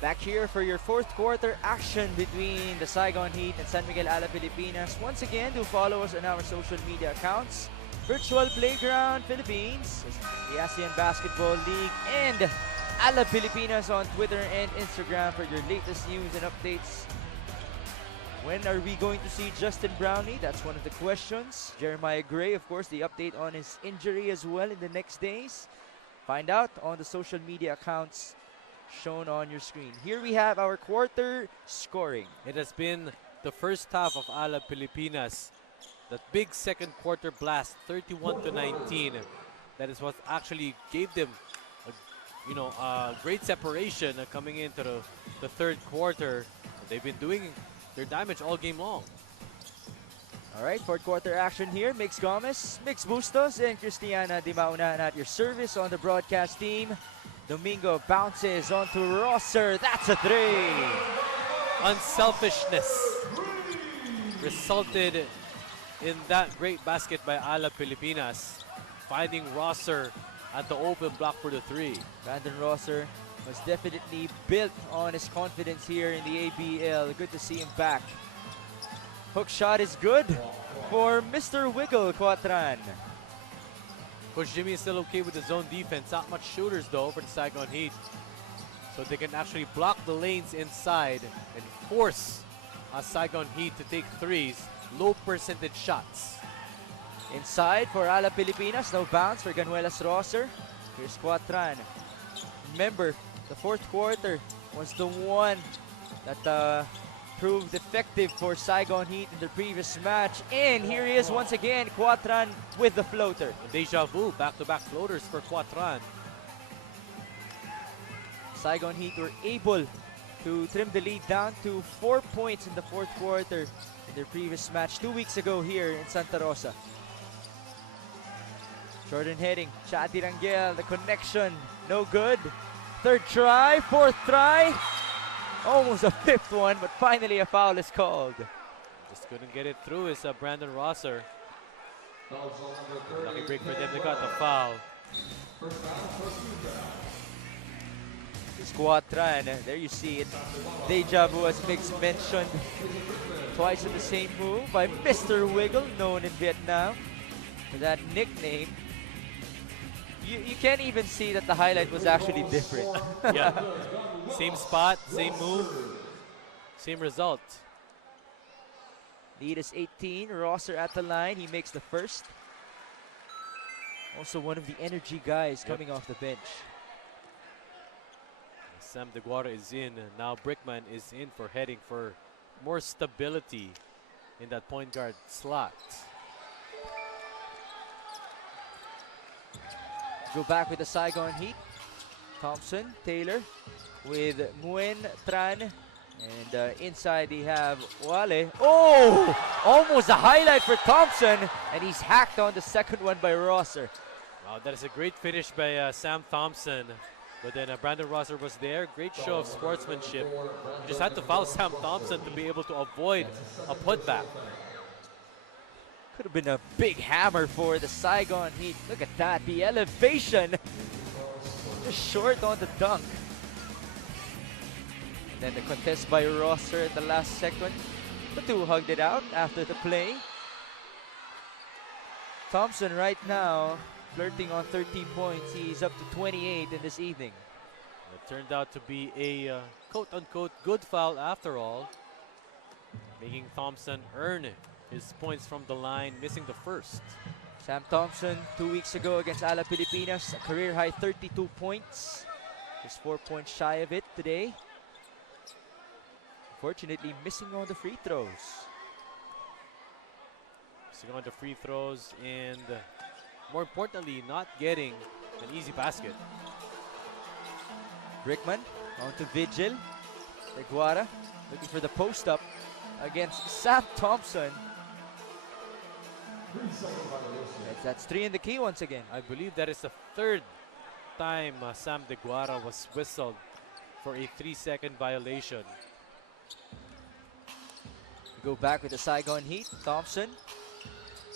Back here for your fourth quarter action between the Saigon Heat and San Miguel Alab Pilipinas. Once again, do follow us on our social media accounts. Virtual Playground Philippines, the ASEAN Basketball League, and Alab Pilipinas on Twitter and Instagram for your latest news and updates. When are we going to see Justin Brownlee? That's one of the questions. Jeremiah Gray, of course, the update on his injury as well in the next days. Find out on the social media accounts shown on your screen. Here we have our quarter scoring. It has been the first half of Alab Pilipinas. That big second quarter blast, 31-19. That is what actually gave them a great separation coming into the third quarter. They've been doing their damage all game long. All right, fourth quarter action here. Mix Gomez, Mix Bustos, and Cristiana Di Mauna at your service on the broadcast team. Domingo bounces onto Rosser. That's a three. Unselfishness resulted in that great basket by Alab Pilipinas, finding Rosser at the open block for the three. Brandon Rosser was definitely built on his confidence here in the ABL. Good to see him back. Hook shot is good for Mr. Wiggle Quatran. Coach Jimmy is still okay with the zone defense. Not much shooters though for the Saigon Heat. So they can actually block the lanes inside and force Saigon Heat to take threes, low percentage shots. Inside for Alab Pilipinas, no bounce for Ganuelas Rosser. Here's Quatran. Remember, the fourth quarter was the one that proved effective for Saigon Heat in the previous match. And here he is once again, Quatran with the floater. Deja vu, back-to-back floaters for Quatran. Saigon Heat were able to trim the lead down to 4 points in the fourth quarter in their previous match 2 weeks ago here in Santa Rosa. Jordan heading, Chati Rangel, the connection, no good. Third try, fourth try, almost a fifth one, but finally a foul is called. Just couldn't get it through is Brandon Rosser. Lucky break for them, they got the foul. It's Quatran, there you see it. Deja vu, as Mix mentioned, twice in the same move by Mr. Wiggle, known in Vietnam for that nickname. You can't even see that the highlight was actually different. Yeah, same spot, same move, same result. Lead is 18, Rosser at the line, he makes the first. Also one of the energy guys coming off the bench. Sam DeGuara is in, now Brickman is in for heading for more stability in that point guard slot. Go back with the Saigon Heat. Thompson, Taylor with Nguyen Tran. And inside they have Wale. Oh! Almost a highlight for Thompson. And he's hacked on the second one by Rosser. Wow, that is a great finish by Sam Thompson. But then Brandon Rosser was there. Great show of sportsmanship. You just had to foul Sam Thompson to be able to avoid a putback. Could have been a big hammer for the Saigon Heat. Look at that, the elevation. Just short on the dunk. And then the contest by Rosser at the last second. The two hugged it out after the play. Thompson right now flirting on 13 points. He's up to 28 in this evening. It turned out to be a quote-unquote good foul after all, making Thompson earn his points from the line, missing the first. Sam Thompson 2 weeks ago against Alab Pilipinas, a career high 32 points. Just 4 points shy of it today. Unfortunately, missing on the free throws. Missing on the free throws and more importantly, not getting an easy basket. Brickman on to Vigil. Deguara looking for the post up against Sam Thompson. That's three in the key once again. I believe that is the third time Sam DeGuara was whistled for a 3-second violation. We go back with the Saigon Heat. Thompson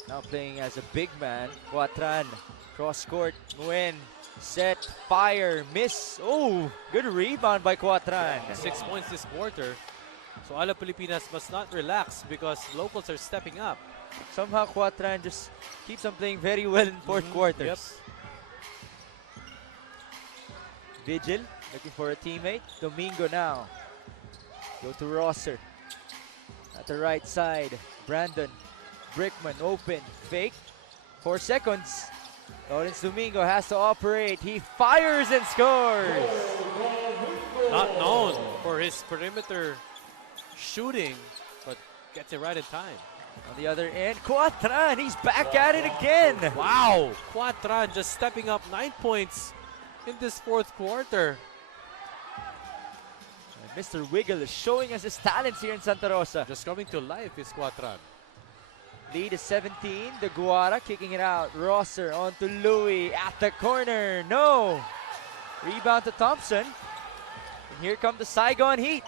now playing as a big man. Quatran cross court. Nguyen set, fire, miss. Oh, good rebound by Quatran. 6 points this quarter. So Alab Pilipinas must not relax because locals are stepping up. Somehow Quatran just keeps on playing very well in fourth quarters. Yep. Vigil looking for a teammate. Domingo now. Go to Rosser. At the right side. Brandon. Brickman open. Fake. 4 seconds. Lawrence Domingo has to operate. He fires and scores. Not known for his perimeter shooting, but gets it right in time. On the other end, Quatran, he's back at it again. Wow! Quatran just stepping up 9 points in this fourth quarter. And Mr. Wiggle is showing us his talents here in Santa Rosa. Just coming to life is Quatran. Lead is 17. The Guara kicking it out. Rosser onto Louis at the corner. No! Rebound to Thompson. And here come the Saigon Heat.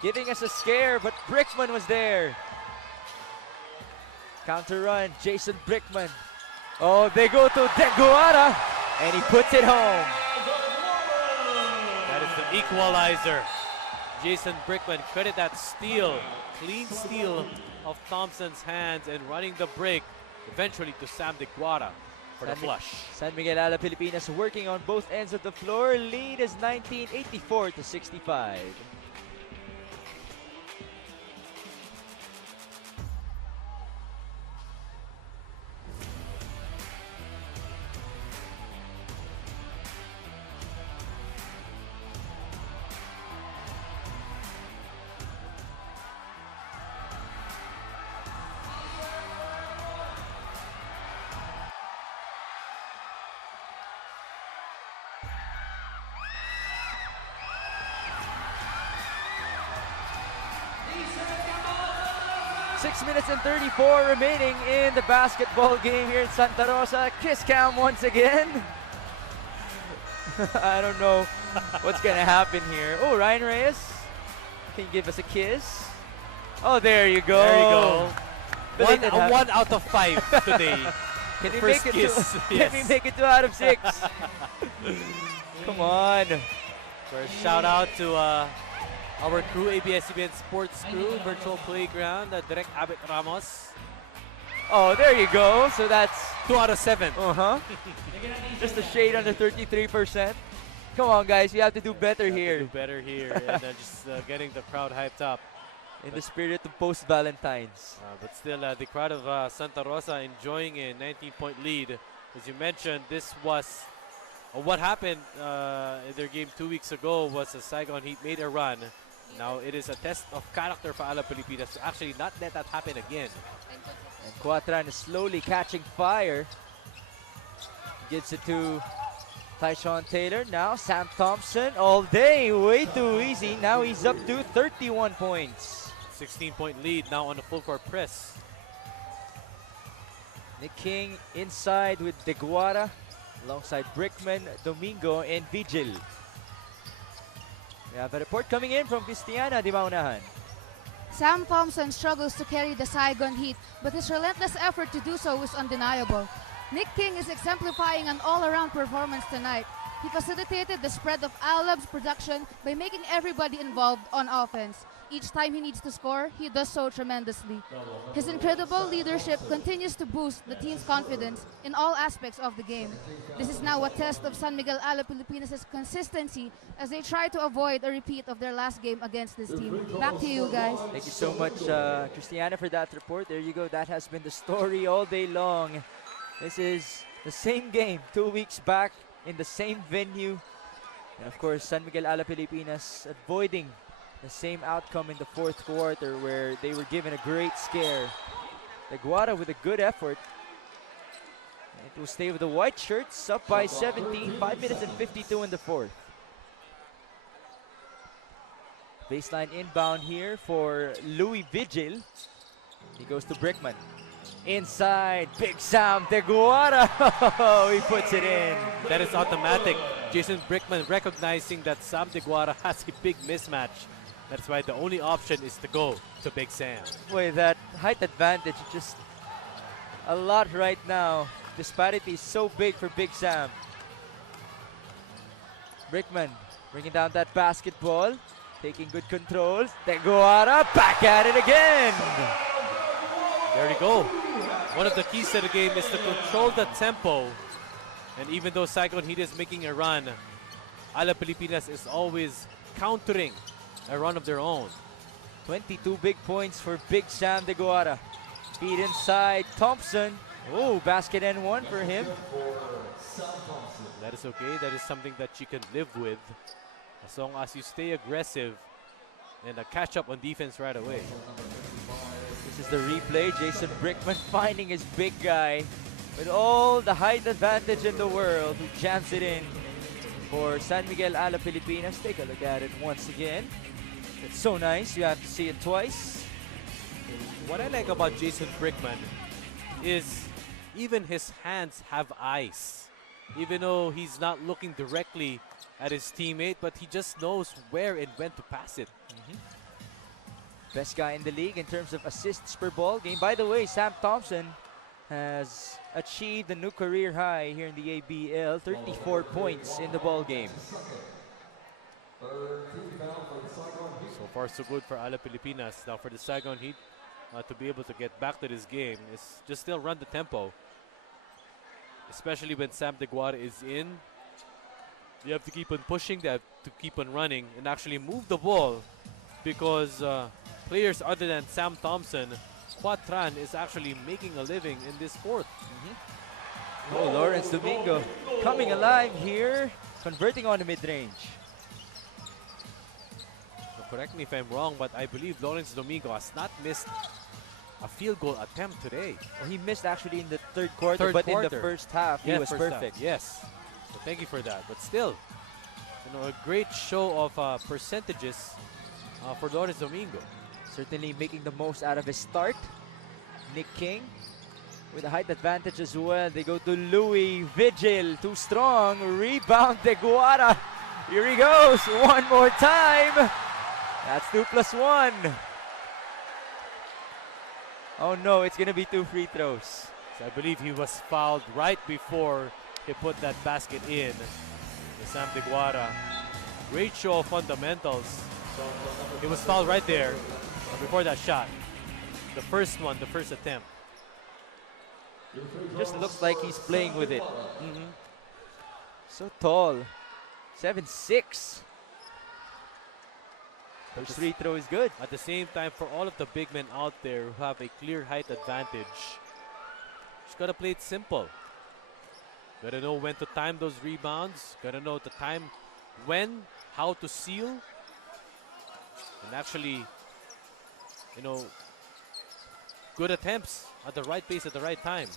Giving us a scare, but Brickman was there. Counter run, Jason Brickman. Oh, they go to De Guara, and he puts it home. That is the equalizer. Jason Brickman credit that steal, clean steal of Thompson's hands and running the break, eventually to Sam De Guara for the flush. San Miguel Alab Pilipinas working on both ends of the floor. Lead is 19, 84 to 65. Six minutes and 34 remaining in the basketball game here in Santa Rosa. Kiss cam once again. I don't know what's going to happen here. Oh, Ryan Reyes, can you give us a kiss? Oh, there you go. There you go. One out of 5 today. Can we First make it kiss. to, Yes. Can we make it 2 out of 6? Come on. First shout out to our crew, ABS-CBN Sports Crew, Virtual Playground, Direct Abet Ramos. Oh, there you go. So that's 2 out of 7. uh-huh. Just a shade under 33%. Come on, guys. You have to do better here. Do better here, and just getting the crowd hyped up. In the spirit of post-Valentine's. But still, the crowd of Santa Rosa enjoying a 19-point lead. As you mentioned, this was what happened in their game 2 weeks ago. Was the Saigon Heat made a run. Now it is a test of character for Alab Pilipinas to actually not let that happen again. And Quatran is slowly catching fire. Gives it to Tyshawn Taylor. Now Sam Thompson all day. Way too easy. Now he's up to 31 points. 16-point lead now on the full court press. Nick King inside with De Guara alongside Brickman, Domingo, and Vigil. We have a report coming in from Cristiana Di Maunahan. Sam Thompson struggles to carry the Saigon Heat, but his relentless effort to do so is undeniable. Nick King is exemplifying an all-around performance tonight. He facilitated the spread of Alab's production by making everybody involved on offense. Each time he needs to score, he does so tremendously. His incredible leadership continues to boost the team's confidence in all aspects of the game. This is now a test of San Miguel Alab Pilipinas' consistency as they try to avoid a repeat of their last game against this team. Back to you guys. Thank you so much, Cristiana, for that report. There you go. That has been the story all day long. This is the same game 2 weeks back in the same venue. And of course, San Miguel Alab Pilipinas avoiding the same outcome in the fourth quarter where they were given a great scare. The Guara with a good effort. It will stay with the white shirts up by 17, 5 minutes and 52 in the fourth. Baseline inbound here for Louis Vigil. He goes to Brickman. Inside, Big Sam De Guara. He puts it in. That is automatic. Jason Brickman recognizing that Sam De Guara has a big mismatch. That's why the only option is to go to Big Sam. Boy, that height advantage is just a lot right now. Disparity is so big for Big Sam. Brickman bringing down that basketball, taking good control. Deguara back at it again. There you go. One of the keys to the game is to control the tempo. And even though Saigon Heat is making a run, Alab Pilipinas is always countering a run of their own. 22 big points for Big Sam Deguara. Feed inside, Thompson. Oh, basket and one for him. That is okay. That is something that you can live with as long as you stay aggressive and catch up on defense right away. This is the replay. Jason Brickman finding his big guy with all the height advantage in the world, who jams it in for San Miguel Alab Pilipinas. Take a look at it once again. It's so nice. You have to see it twice. What I like about Jason Brickman is even his hands have eyes. Even though he's not looking directly at his teammate, but he just knows where and when to pass it. Best guy in the league in terms of assists per ball game. By the way, Sam Thompson has achieved a new career high here in the ABL, 34 points in the ball game. So far, so good for Alab Pilipinas. Now for the Saigon Heat to be able to get back to this game is just still run the tempo. Especially when Sam Deguara is in. You have to keep on pushing, they have to keep on running and actually move the ball, because players other than Sam Thompson, Quatran is actually making a living in this sport. Oh, Lawrence Domingo coming alive here, converting on the mid-range. So correct me if I'm wrong, but I believe Lawrence Domingo has not missed a field goal attempt today. Well, he missed actually in the third quarter, but in the first half, he was perfect. Half, yes. So thank you for that. But still, a great show of percentages for Lawrence Domingo. Certainly making the most out of his start. Nick King with a height advantage as well. They go to Louis Vigil, too strong. Rebound Deguara. Here he goes, one more time. That's 2+1. Oh no, it's gonna be 2 free throws. So I believe he was fouled right before he put that basket in. Sam Deguara, great show of fundamentals. He was fouled right there before that shot. The first one, the first attempt. Just looks like he's playing with it. So tall, 7'6". First free throw is good. At the same time, for all of the big men out there who have a clear height advantage, just gotta play it simple. Gotta know when to time those rebounds. Gotta know the time when, how to seal, and actually, good attempts at the right pace at the right time.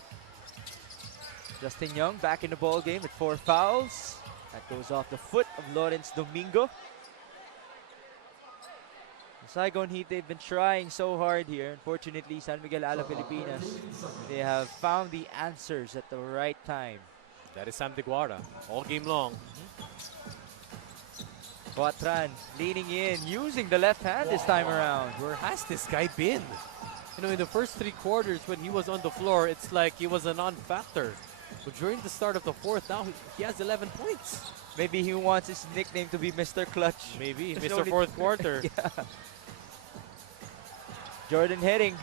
Justin Young back in the ball game with 4 fouls. That goes off the foot of Lawrence Domingo. The Saigon Heat, they've been trying so hard here. Unfortunately, San Miguel Alab Pilipinas, they have found the answers at the right time. That is Sam Deguara all game long. Quatran leaning in, using the left hand this time around. Where has this guy been? In the first 3 quarters when he was on the floor, it's like he was a non-factor. But during the start of the fourth, now he has 11 points. Maybe he wants his nickname to be Mr. Clutch. Maybe, Mr. Fourth Quarter. Yeah. Jordan Heading.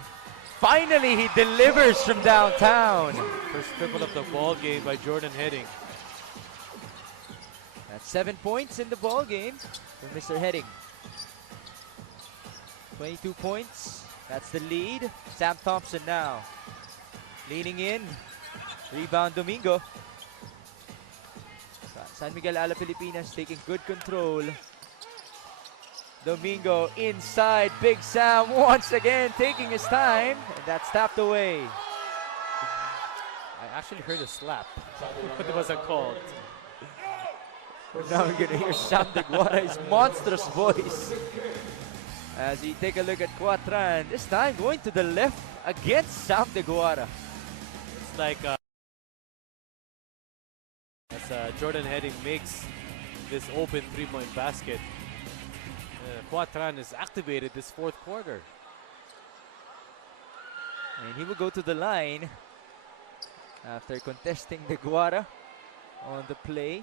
Finally, he delivers from downtown. First triple of the ball game by Jordan Heading. That's 7 points in the ball game for Mr. Heading. 22 points. That's the lead. Sam Thompson now leaning in. Rebound Domingo. San Miguel Alab Pilipinas taking good control. Domingo inside. Big Sam once again taking his time. And that's tapped away. I actually heard a slap, but it wasn't called. Now we're going to hear Sam Deguara's monstrous voice as we take a look at Quatran. This time going to the left against Sam Deguara. It's like as Jordan Heading makes this open 3-point basket, Quatran is activated this fourth quarter. And he will go to the line after contesting Deguara on the play.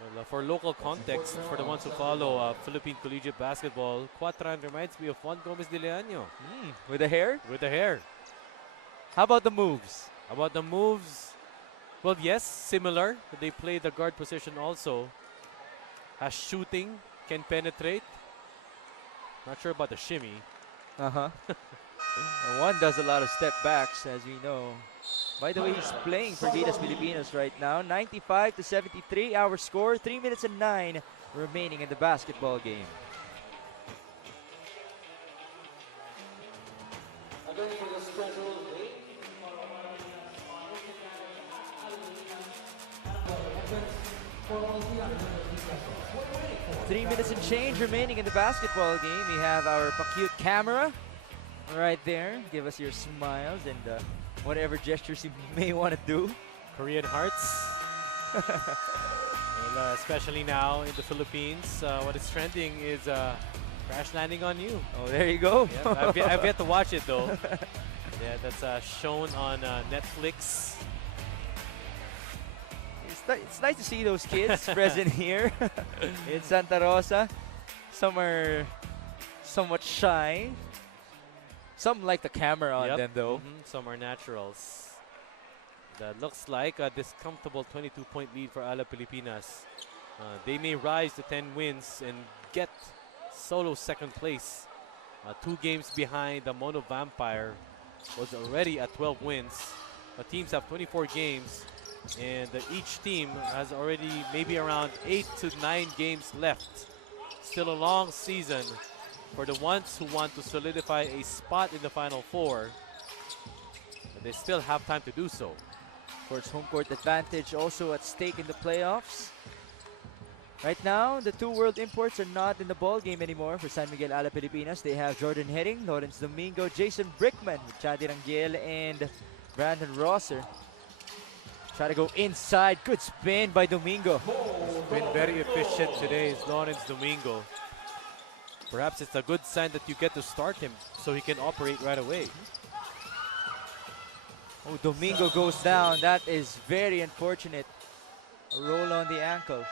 Well, for local context, for the ones who follow Philippine collegiate basketball, Quatran reminds me of Juan Gomez de Leaño. With the hair? With the hair. How about the moves? About the moves, well, yes, similar. They play the guard position also. Has shooting, can penetrate. Not sure about the shimmy. Uh-huh. One does a lot of step backs, as we know. By the way, he's playing for Gilas Pilipinas right now. 95-73, our score. 3 minutes and 9 remaining in the basketball game. 3 minutes and change remaining in the basketball game. We have our pa-cute camera right there. Give us your smiles and whatever gestures you may want to do. Korean hearts. And, especially now in the Philippines, what is trending is Crash Landing on You. Oh, there you go. Yep, I've yet to watch it though. Yeah, that's shown on Netflix. It's nice to see those kids present here in Santa Rosa. Some are somewhat shy. Some like the camera on them though. Some are naturals. That looks like this comfortable 22-point lead for Alab Pilipinas. They may rise to 10 wins and get solo second place. 2 games behind the Mono Vampire, was already at 12 wins. The teams have 24 games, and each team has already maybe around 8 to 9 games left. Still a long season for the ones who want to solidify a spot in the Final Four. But they still have time to do so. Of course, home court advantage also at stake in the playoffs. Right now, the 2 world imports are not in the ball game anymore for San Miguel Alab Pilipinas. They have Jordan Herring, Lawrence Domingo, Jason Brickman, with Chadi Rangel, and Brandon Rosser. Try to go inside. Good spin by Domingo. He's been very efficient today, is Lawrence Domingo. Perhaps it's a good sign that you get to start him so he can operate right away. Oh, Domingo goes down. That is very unfortunate. A roll on the ankle.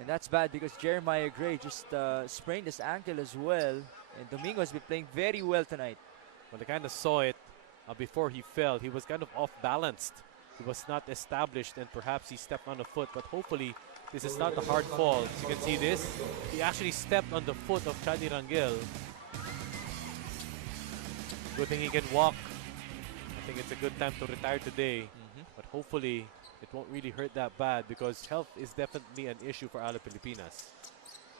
And that's bad because Jeremiah Gray just sprained his ankle as well. And Domingo has been playing very well tonight. Well, I kind of saw it before he fell. He was kind of off-balanced. He was not established, and perhaps he stepped on a foot. But hopefully, this is not a hard fall. As you can see this, he actually stepped on the foot of Chadi Rangel. Good thing he can walk. I think it's a good time to retire today. But hopefully, it won't really hurt that bad because health is definitely an issue for Alab Pilipinas.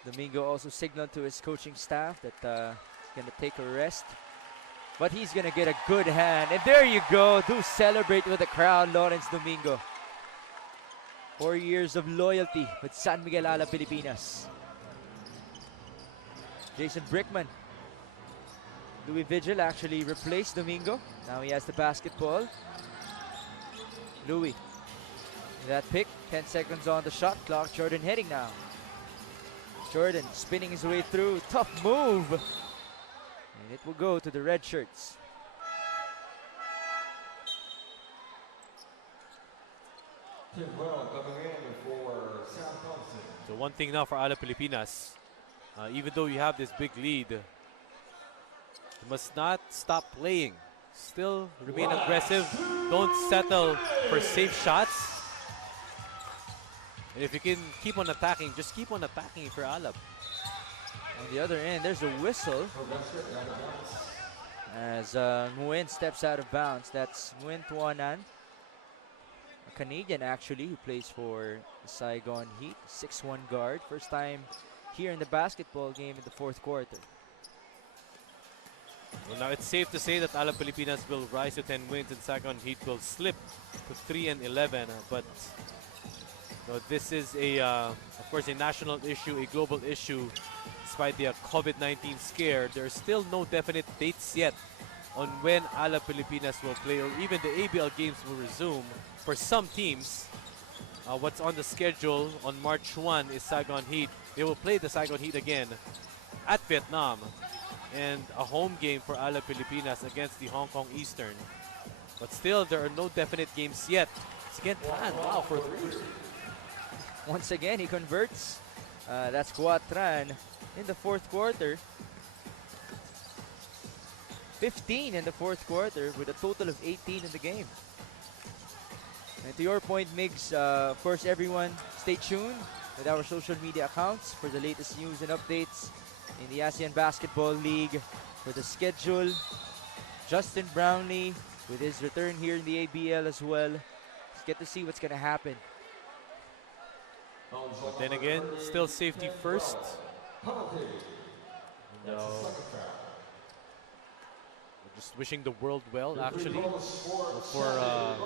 Domingo also signaled to his coaching staff that he's going to take a rest. But he's going to get a good hand. And there you go. Do celebrate with the crowd, Lawrence Domingo. 4 years of loyalty with San Miguel Alab Pilipinas. Jason Brickman. Louis Vigil actually replaced Domingo. Now he has the basketball. Louis. That pick. 10 seconds on the shot clock. Jordan heading now. Jordan spinning his way through. Tough move. And it will go to the red shirts. So one thing now for Alab Pilipinas, even though you have this big lead, you must not stop playing. Still remain aggressive. Don't settle for safe shots. And if you can keep on attacking, just keep on attacking if you're Alab. On the other end, there's a whistle as Nguyen steps out of bounds. That's Nguyen Tuanan, a Canadian actually, who plays for the Saigon Heat, 6'1" guard. First time here in the basketball game in the 4th quarter. Well, now it's safe to say that Alab Pilipinas will rise to 10 wins and Saigon Heat will slip to 3-11. But this is of course, a national issue, a global issue. Despite the COVID-19 scare, there's still no definite dates yet on when Alab Pilipinas will play, or even the ABL games will resume. For some teams, what's on the schedule on March 1 is Saigon Heat. They will play the Saigon Heat again at Vietnam, and a home game for Alab Pilipinas against the Hong Kong Eastern. But still, there are no definite games yet. Once again, Tran, wow, for three. Once again, he converts. That's Guatran in the fourth quarter. 15 in the fourth quarter with a total of 18 in the game. And to your point, Migs, of course, everyone stay tuned with our social media accounts for the latest news and updates in the ASEAN Basketball League, for the schedule. Justin Brownlee with his return here in the ABL as well. Let's get to see what's going to happen. But then again, still safety first. We're just wishing the world well, actually, for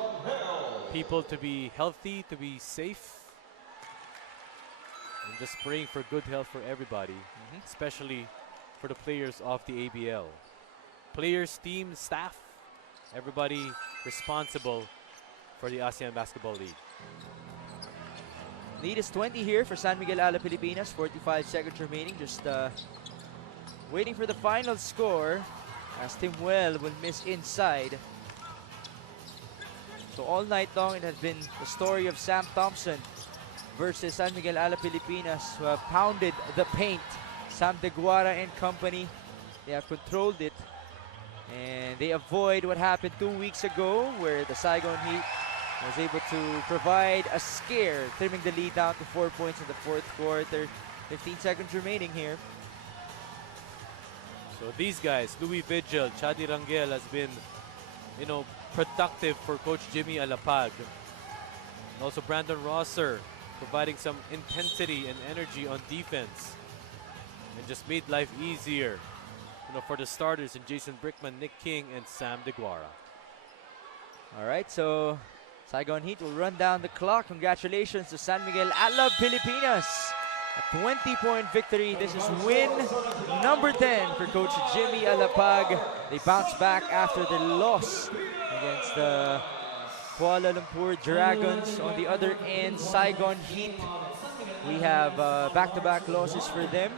people to be healthy, to be safe, and just praying for good health for everybody, especially for the players of the ABL. Players, team, staff, everybody responsible for the ASEAN Basketball League. Lead is 20 here for San Miguel Alab Pilipinas. 45 seconds remaining. Just waiting for the final score as Timuel will miss inside. So all night long it has been the story of Sam Thompson versus San Miguel Alab Pilipinas, who have pounded the paint. Sam De Guara and company, they have controlled it. And they avoid what happened 2 weeks ago, where the Saigon Heat was able to provide a scare, trimming the lead down to 4 points in the fourth quarter. 15 seconds remaining here. So these guys, Louis Vigil, Chadi Rangel, has been, you know, productive for Coach Jimmy Alapag. And also Brandon Rosser, providing some intensity and energy on defense, and just made life easier, you know, for the starters in Jason Brickman, Nick King, and Sam De Guara. All right, so Saigon Heat will run down the clock. Congratulations to San Miguel Alab Pilipinas. A 20-point victory. This is win number 10 for Coach Jimmy Alapag. They bounce back after the loss against the Kuala Lumpur Dragons. On the other end, Saigon Heat. We have back-to-back losses for them,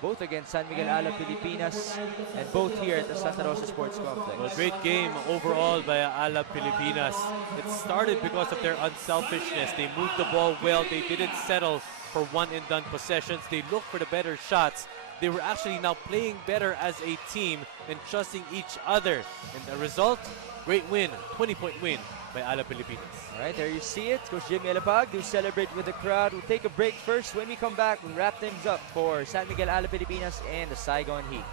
both against San Miguel Alab Pilipinas and both here at the Santa Rosa Sports Complex. Well, great game overall by Alab Pilipinas. It started because of their unselfishness. They moved the ball well. They didn't settle for one-and-done possessions. They looked for the better shots. They were actually now playing better as a team and trusting each other. And the result, great win, 20-point win by Alab Pilipinas. All right, there you see it. Coach Jimmy Alapag do celebrate with the crowd. We'll take a break first. When we come back, we'll wrap things up for San Miguel Alab Pilipinas and the Saigon Heat.